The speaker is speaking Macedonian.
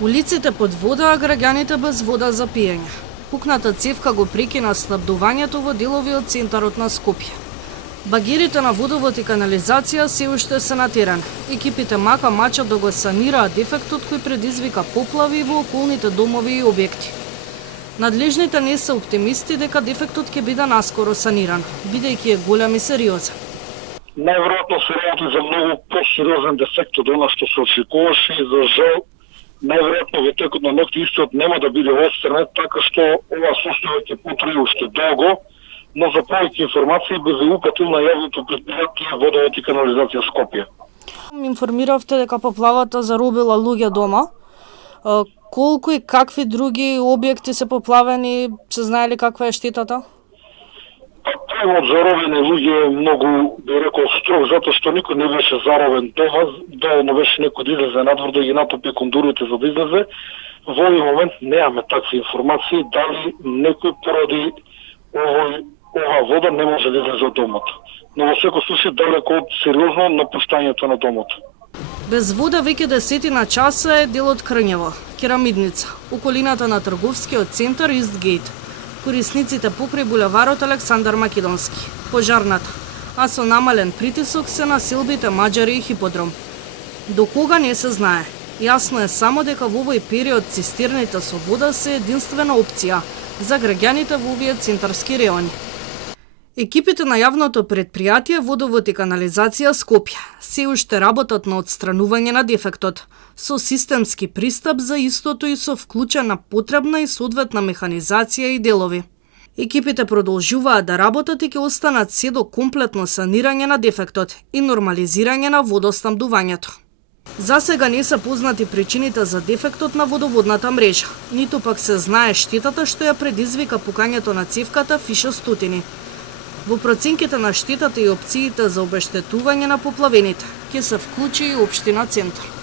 Улиците под вода, а граѓаните без вода за пиење. Пукната цевка го прекина снабдувањето во делови од центарот на Скопје. Багерите на водовод и канализација се уште се на терен. Екипите мака мачат да го санираат дефектот кој предизвика поплави во околните домови и објекти. Надлежните не се оптимисти дека дефектот ќе биде наскоро саниран, бидејќи е голем и сериозен. Најверојатно се работи за многу посериозен дефект од она што се очекуваше и за жал најверојатно во текот на ноќта истиот нема да биде отстранет, така што ова состојба ќе потрае уште долго, но за повеќе информации би ве упатил на јавното претпријатие Водовод и канализација Скопје. Информиравте дека поплавата заробила луѓе дома. Колку и какви други објекти се поплавени, се знае ли каква е штетата? Од заробени луѓе е многу, би рекол, строг, затоа што никој не беше заробен дома, доволно беше некој да излезе надвор да ги натопи кондурите за да излезе. Во овој момент немаме такви информации дали некој поради ова вода не може да излезе од домот. Но во секој случај далеко од сериозно напуштањето на домот. Без вода веќе десетина часа е делот Крњево, Керамидница, околината на трговскиот центар Истгейт, корисниците покрај булеварот Александар Македонски, пожарната, а со намален притисок се населбите Маџари и Хиподром. До кога не се знае. Јасно е само дека во овој период цистерните со вода се единствена опција за граѓаните во овие центарски реони. Екипите на јавното претпријатие Водовод и канализација Скопје се уште работат на отстранување на дефектот, со системски пристап за истото и со вклучена потребна и соодветна механизација и делови. Екипите продолжуваат да работат и ќе останат се до комплетно санирање на дефектот и нормализирање на водоснабдувањето. За сега не се познати причините за дефектот на водоводната мрежа, ниту пак се знае штетата што ја предизвика пукањето на цевката Фиша Стотини. Во проценките на штетата и опциите за обештетување на поплавените ќе се вклучи и општина Центар.